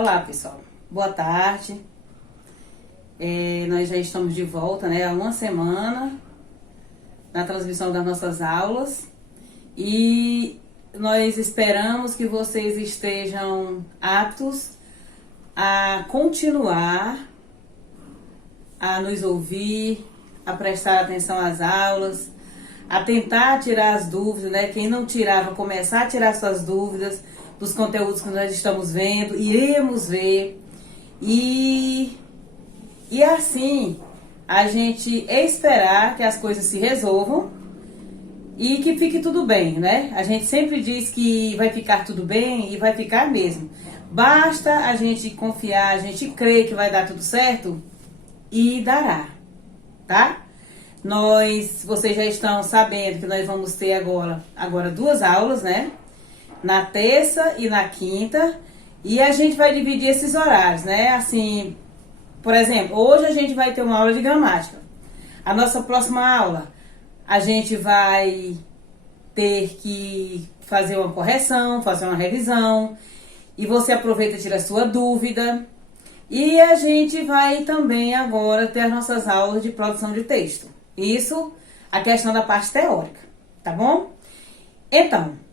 Olá, pessoal. Boa tarde. Nós já estamos de volta, né? Há uma semana na transmissão das nossas aulas e nós esperamos que vocês estejam aptos a continuar a nos ouvir, a prestar atenção às aulas, a tentar tirar as dúvidas, né? Quem não tirava, começar a tirar suas dúvidas dos conteúdos que nós estamos vendo, iremos ver. E assim, a gente esperar que as coisas se resolvam e que fique tudo bem, né? A gente sempre diz que vai ficar tudo bem e vai ficar mesmo. Basta a gente confiar, a gente crer que vai dar tudo certo e dará, tá? Vocês já estão sabendo que nós vamos ter agora 2 aulas, né? Na terça e na quinta. E a gente vai dividir esses horários, né? Assim, por exemplo, hoje a gente vai ter uma aula de gramática. A nossa próxima aula, a gente vai ter que fazer uma correção, fazer uma revisão. E você aproveita e tira a sua dúvida. E a gente vai também agora ter as nossas aulas de produção de texto. Isso, a questão da parte teórica, tá bom? Então,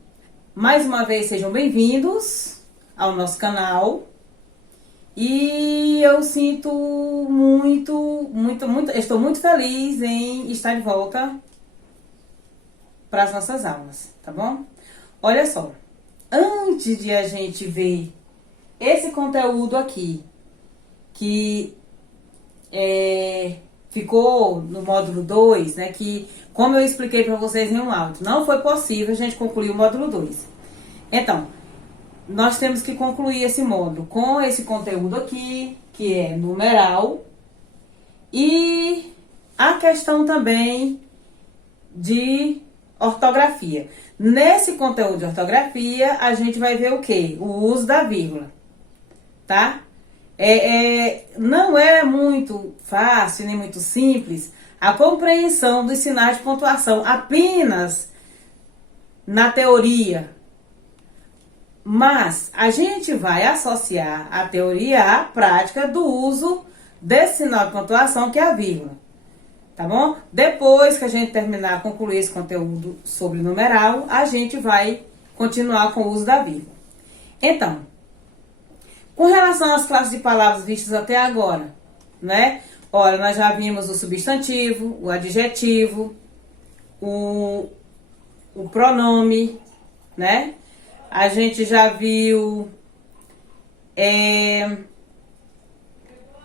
mais uma vez sejam bem-vindos ao nosso canal. E eu sinto estou muito feliz em estar de volta para as nossas aulas, tá bom? Olha só, antes de a gente ver esse conteúdo aqui, que ficou no módulo 2, né, que como eu expliquei para vocês em um áudio, não foi possível a gente concluir o módulo 2. Então, nós temos que concluir esse módulo com esse conteúdo aqui, que é numeral, e a questão também de ortografia. Nesse conteúdo de ortografia, a gente vai ver o quê? O uso da vírgula, tá? Não é muito fácil, nem muito simples a compreensão dos sinais de pontuação apenas na teoria. Mas a gente vai associar a teoria à prática do uso desse sinal de pontuação, que é a vírgula. Tá bom? Depois que a gente terminar, concluir esse conteúdo sobre numeral, a gente vai continuar com o uso da vírgula. Então, com relação às classes de palavras vistas até agora, né? Olha, nós já vimos o substantivo, o adjetivo, o pronome, né? A gente já viu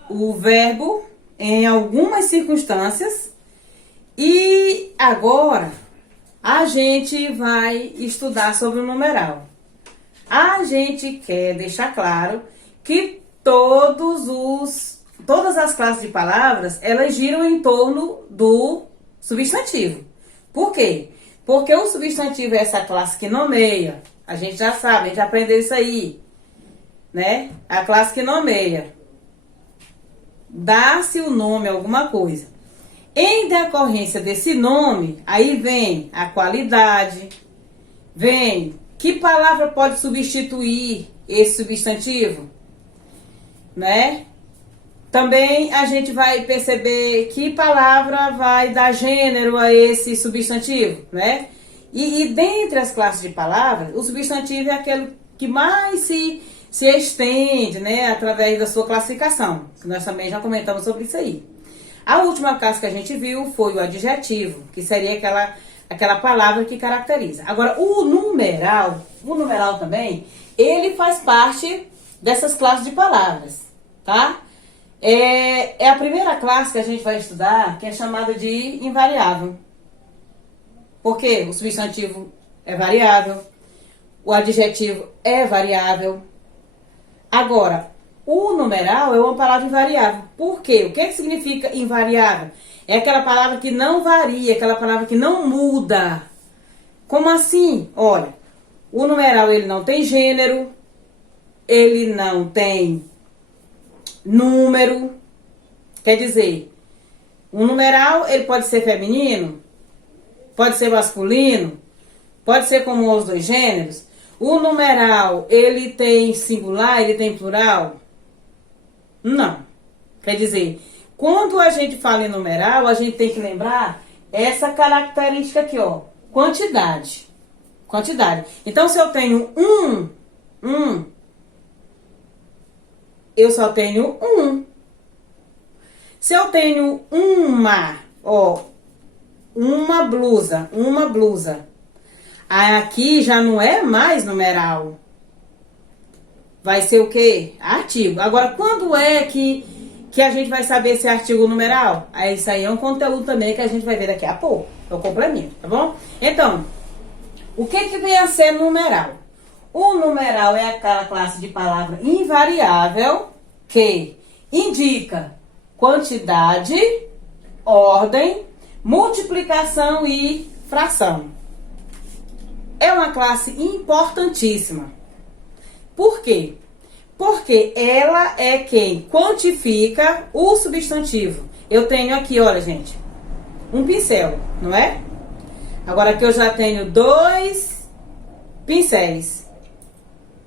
o verbo em algumas circunstâncias. E agora a gente vai estudar sobre o numeral. A gente quer deixar claro que todas as classes de palavras, elas giram em torno do substantivo. Por quê? Porque o substantivo é essa classe que nomeia. A gente já sabe, a gente aprendeu isso aí, né? A classe que nomeia. Dá-se o nome a alguma coisa. Em decorrência desse nome, aí vem a qualidade, vem que palavra pode substituir esse substantivo, né? Também a gente vai perceber que palavra vai dar gênero a esse substantivo, né? E dentre as classes de palavras, o substantivo é aquele que mais se estende, né, através da sua classificação. Nós também já comentamos sobre isso aí. A última classe que a gente viu foi o adjetivo, que seria aquela palavra que caracteriza. Agora, o numeral também, ele faz parte dessas classes de palavras, tá? É a primeira classe que a gente vai estudar, que é chamada de invariável. Porque o substantivo é variável, o adjetivo é variável. Agora, o numeral é uma palavra invariável. Por quê? O que significa invariável? É aquela palavra que não varia, aquela palavra que não muda. Como assim? Olha, o numeral ele não tem gênero, ele não tem número. Quer dizer, um numeral ele pode ser feminino, pode ser masculino, pode ser comum aos 2 gêneros. O numeral, ele tem singular, ele tem plural? Não. Quer dizer, quando a gente fala em numeral, a gente tem que lembrar essa característica aqui, ó. Quantidade. Quantidade. Então, se eu tenho eu só tenho um. Se eu tenho uma blusa. Aqui já não é mais numeral. Vai ser o quê? Artigo. Agora, quando é que a gente vai saber se é artigo ou numeral? Aí, isso aí é um conteúdo também que a gente vai ver daqui a pouco. Eu complemento, tá bom? Então, o que vem a ser numeral? O numeral é aquela classe de palavra invariável que indica quantidade, ordem, multiplicação e fração. É uma classe importantíssima. Por quê? Porque ela é quem quantifica o substantivo. Eu tenho aqui, olha, gente, um pincel, não é? Agora aqui eu já tenho dois pincéis.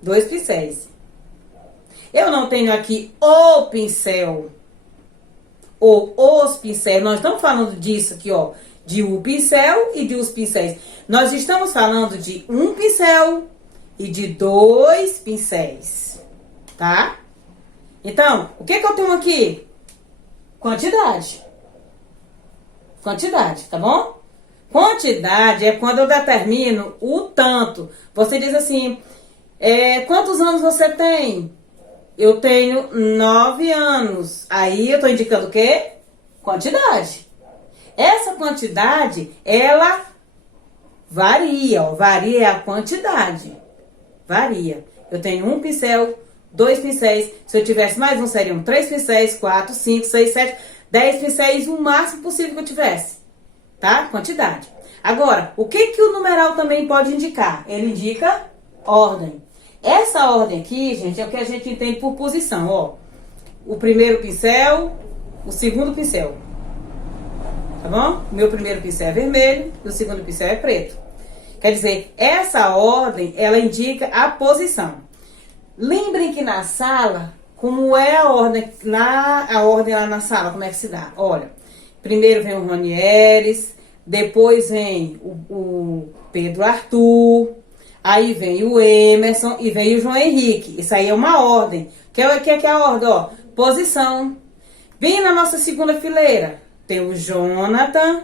Dois pincéis. Eu não tenho aqui o pincel ou os pincéis. Nós estamos falando disso aqui, ó, de o pincel e de os pincéis. Nós estamos falando de um pincel e de dois pincéis, tá? Então, o que eu tenho aqui? Quantidade. Quantidade, tá bom? Quantidade é quando eu determino o tanto. Você diz assim, quantos anos você tem? Eu tenho 9 anos. Aí eu tô indicando o quê? Quantidade. Essa quantidade, ela varia, ó. Varia a quantidade. Varia. Eu tenho um pincel, dois pincéis. Se eu tivesse mais um, seriam 3 pincéis, 4, 5, 6, 7, 10 pincéis, o máximo possível que eu tivesse. Tá? Quantidade. Agora, o que o numeral também pode indicar? Ele indica ordem. Essa ordem aqui, gente, é o que a gente entende por posição, ó. O primeiro pincel, o segundo pincel. Tá bom? O meu primeiro pincel é vermelho e o segundo pincel é preto. Quer dizer, essa ordem, ela indica a posição. Lembrem que na sala, como é a ordem lá na sala, como é que se dá? Olha, primeiro vem o Ronieres, depois vem o Pedro Arthur, aí vem o Emerson e vem o João Henrique. Isso aí é uma ordem. O que é a ordem? Ó, posição. Vem na nossa segunda fileira, tem o Jonathan,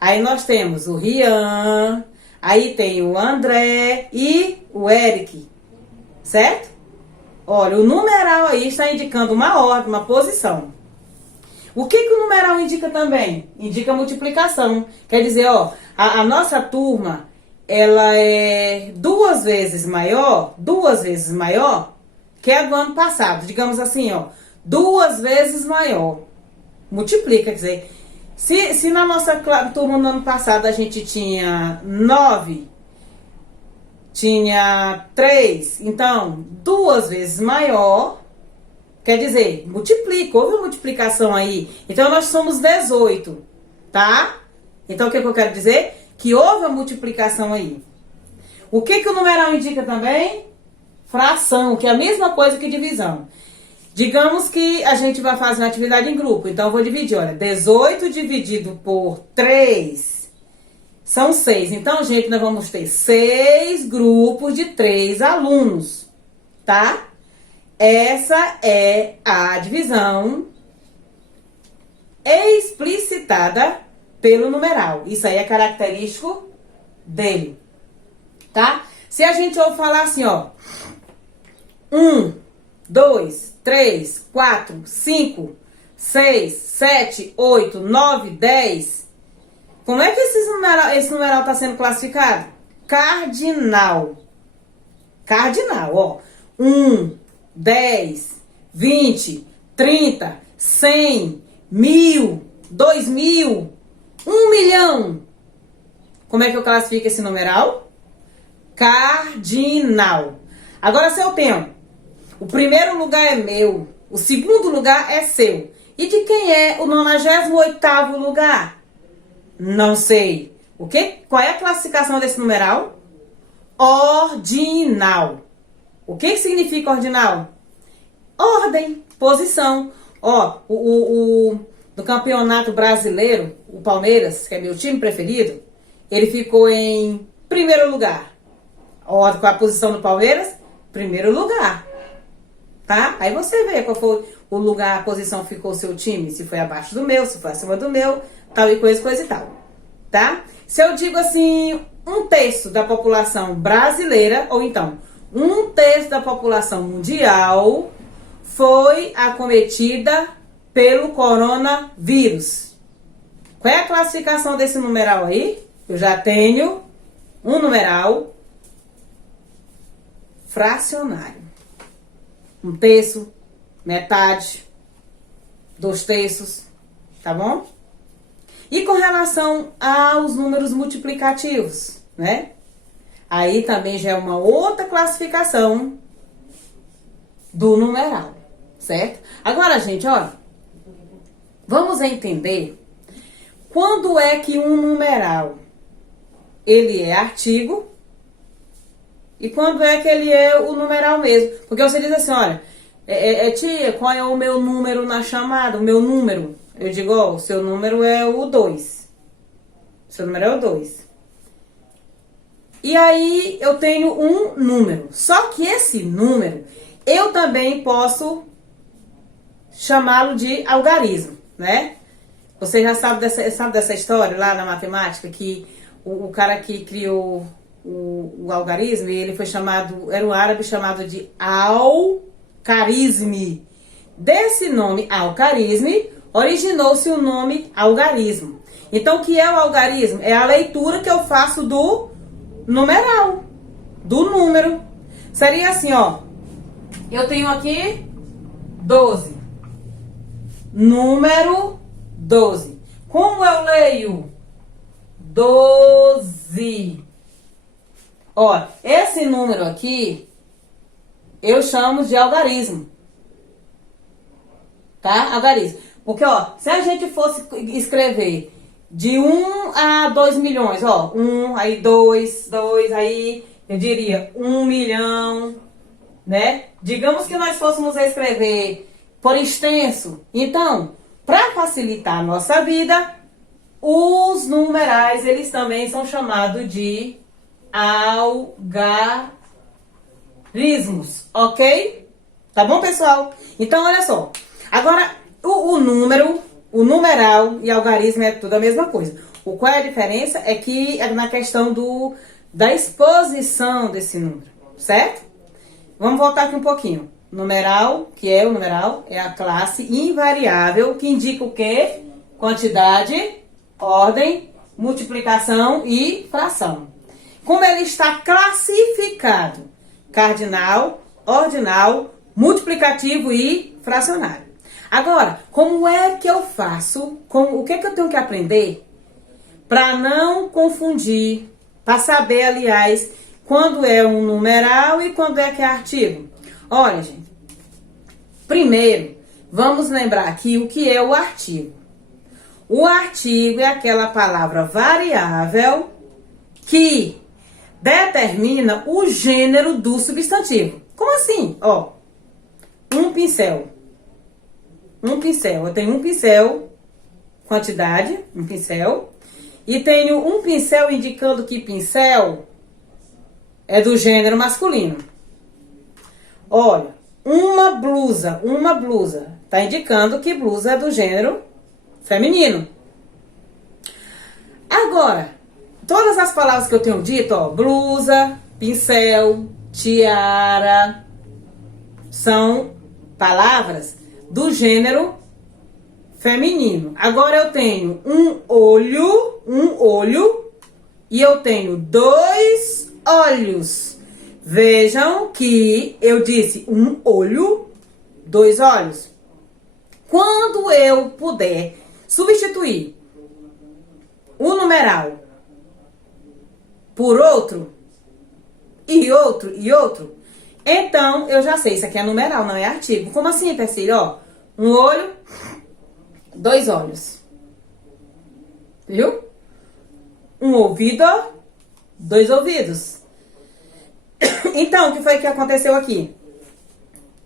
aí nós temos o Rian, aí tem o André e o Eric, certo? Olha, o numeral aí está indicando uma ordem, uma posição. O que o numeral indica também? Indica multiplicação. Quer dizer, ó, a nossa turma, ela é duas vezes maior que a do ano passado. Digamos assim, ó, 2 vezes maior. Multiplica, quer dizer, se na nossa turma no ano passado a gente tinha 9, tinha 3, então 2 vezes maior, quer dizer, multiplica, houve uma multiplicação aí. Então nós somos 18, tá? Então o que eu quero dizer? Que houve uma multiplicação aí. O que o numeral indica também? Fração, que é a mesma coisa que divisão. Digamos que a gente vai fazer uma atividade em grupo. Então, eu vou dividir, olha, 18 dividido por 3 são 6. Então, gente, nós vamos ter 6 grupos de 3 alunos, tá? Essa é a divisão explicitada pelo numeral. Isso aí é característico dele, tá? Se a gente ouve falar assim, ó, 1, 2, 3, 4, 5, 6, 7, 8, 9, 10. Como é que esse numeral está sendo classificado? Cardinal. Cardinal, ó. 1, 10, 20, 30, 100, 1000, 2000, 1 milhão. Como é que eu classifico esse numeral? Cardinal. Agora, se eu tenho, o primeiro lugar é meu, o segundo lugar é seu. E de quem é o 98º lugar? Não sei. O quê? Qual é a classificação desse numeral? ordinal. O que significa ordinal? Ordem, posição. Ó, do Campeonato Brasileiro, o Palmeiras, que é meu time preferido, ele ficou em primeiro lugar. Ó, qual a posição do Palmeiras? Primeiro lugar. Tá? Aí você vê qual foi o lugar, a posição que ficou o seu time. Se foi abaixo do meu, se foi acima do meu, tal e coisa e tal. Tá? Se eu digo assim, 1/3 da população brasileira, ou então 1/3 da população mundial foi acometida pelo coronavírus. Qual é a classificação desse numeral aí? Eu já tenho um numeral fracionário. 1/3, metade, 2/3, tá bom? E com relação aos números multiplicativos, né? Aí também já é uma outra classificação do numeral, certo? Agora, gente, olha, vamos entender quando é que um numeral ele é artigo e quando é que ele é o numeral mesmo. Porque você diz assim, olha, tia, qual é o meu número na chamada? O meu número. Eu digo, ó, o seu número é o 2. O seu número é o 2. E aí eu tenho um número. Só que esse número, eu também posso chamá-lo de algarismo, né? Você já sabe dessa história lá na matemática, que o cara que criou o algarismo, ele foi chamado, era um árabe chamado de Al-Khwarizmi. Desse nome Al-Khwarizmi, originou-se o nome algarismo. Então, o que é o algarismo? É a leitura que eu faço do numeral, do número. Seria assim, ó. Eu tenho aqui 12. Número 12. Como eu leio? 12. Ó, esse número aqui eu chamo de algarismo. Tá? Algarismo. Porque, ó, se a gente fosse escrever de 1 a 2 milhões, ó, 1, aí 2, aí eu diria 1 milhão, né? Digamos que nós fôssemos escrever por extenso. Então, para facilitar a nossa vida, os numerais, eles também são chamados de algarismos, ok? Tá bom, pessoal? Então, olha só. Agora, o número, o numeral e algarismo é tudo a mesma coisa. Qual é a diferença? É que é na questão da exposição desse número, certo? Vamos voltar aqui um pouquinho. Numeral, que é o numeral, é a classe invariável que indica o quê? Quantidade, ordem, multiplicação e fração. Como ele está classificado? Cardinal, ordinal, multiplicativo e fracionário. Agora, como é que eu faço? O que é que eu tenho que aprender para não confundir, para saber, aliás, quando é um numeral e quando é que é artigo? Olha, gente, primeiro, vamos lembrar aqui o que é o artigo. O artigo é aquela palavra variável que determina o gênero do substantivo. Como assim? Ó, um pincel. Um pincel. Eu tenho um pincel, quantidade, um pincel. E tenho um pincel indicando que pincel é do gênero masculino. Olha, uma blusa. Tá indicando que blusa é do gênero feminino. Agora, todas as palavras que eu tenho dito, ó, blusa, pincel, tiara, são palavras do gênero feminino. Agora eu tenho um olho e eu tenho 2 olhos. Vejam que eu disse um olho, 2 olhos. Quando eu puder substituir o numeral por outro, então eu já sei, isso aqui é numeral, não é artigo. Como assim, Persílio? Ó, um olho, 2 olhos. Viu? Um ouvido, 2 ouvidos. Então, o que foi que aconteceu aqui?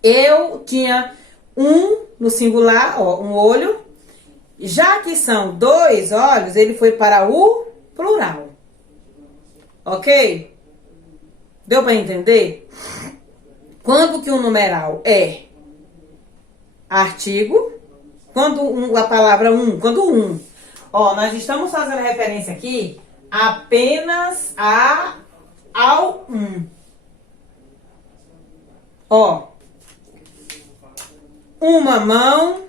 Eu tinha um no singular, ó, um olho. Já que são 2 olhos, ele foi para o plural. Ok? Deu para entender? Quando que um numeral é artigo, quando a palavra quando ó, nós estamos fazendo referência aqui apenas ao Ó, uma mão,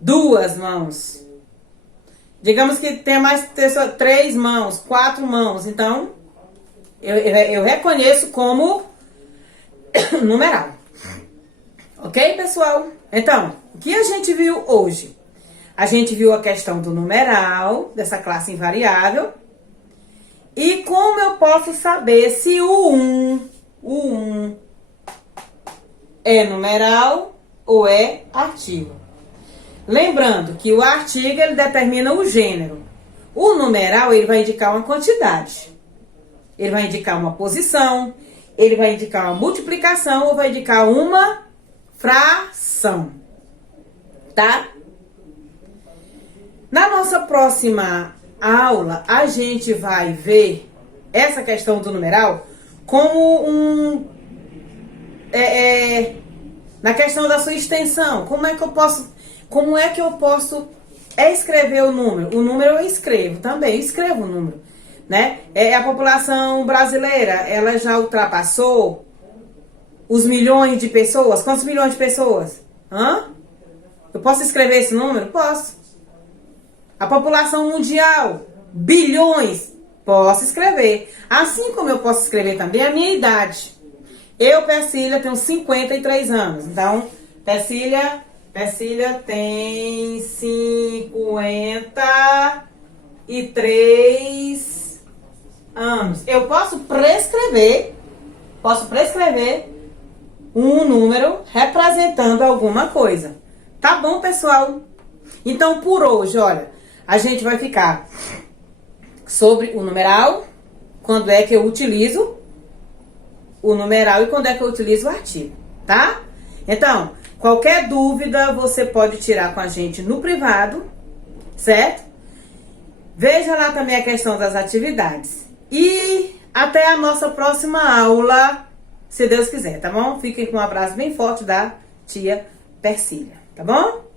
2 mãos. Digamos que tem mais 3 mãos, 4 mãos. Então, eu reconheço como numeral. Ok, pessoal? Então, o que a gente viu hoje? A gente viu a questão do numeral, dessa classe invariável. E como eu posso saber se o 1 é numeral ou é artigo? Lembrando que o artigo, ele determina o gênero. O numeral, ele vai indicar uma quantidade. Ele vai indicar uma posição, ele vai indicar uma multiplicação ou vai indicar uma fração. Tá? Na nossa próxima aula, a gente vai ver essa questão do numeral como na questão da sua extensão. Como é que eu posso escrever o número? O número eu escrevo também, eu escrevo o número, né? A população brasileira, ela já ultrapassou os milhões de pessoas? Quantos milhões de pessoas? Eu posso escrever esse número? Posso. A população mundial, bilhões, posso escrever. Assim como eu posso escrever também a minha idade. Eu, Persília, tenho 53 anos. Então, Persília tem 53 anos. Eu posso prescrever um número representando alguma coisa. Tá bom, pessoal? Então, por hoje, olha, a gente vai ficar sobre o numeral, quando é que eu utilizo o numeral e quando é que eu utilizo o artigo, tá? Então, qualquer dúvida você pode tirar com a gente no privado, certo? Veja lá também a questão das atividades. E até a nossa próxima aula, se Deus quiser, tá bom? Fiquem com um abraço bem forte da tia Persília, tá bom?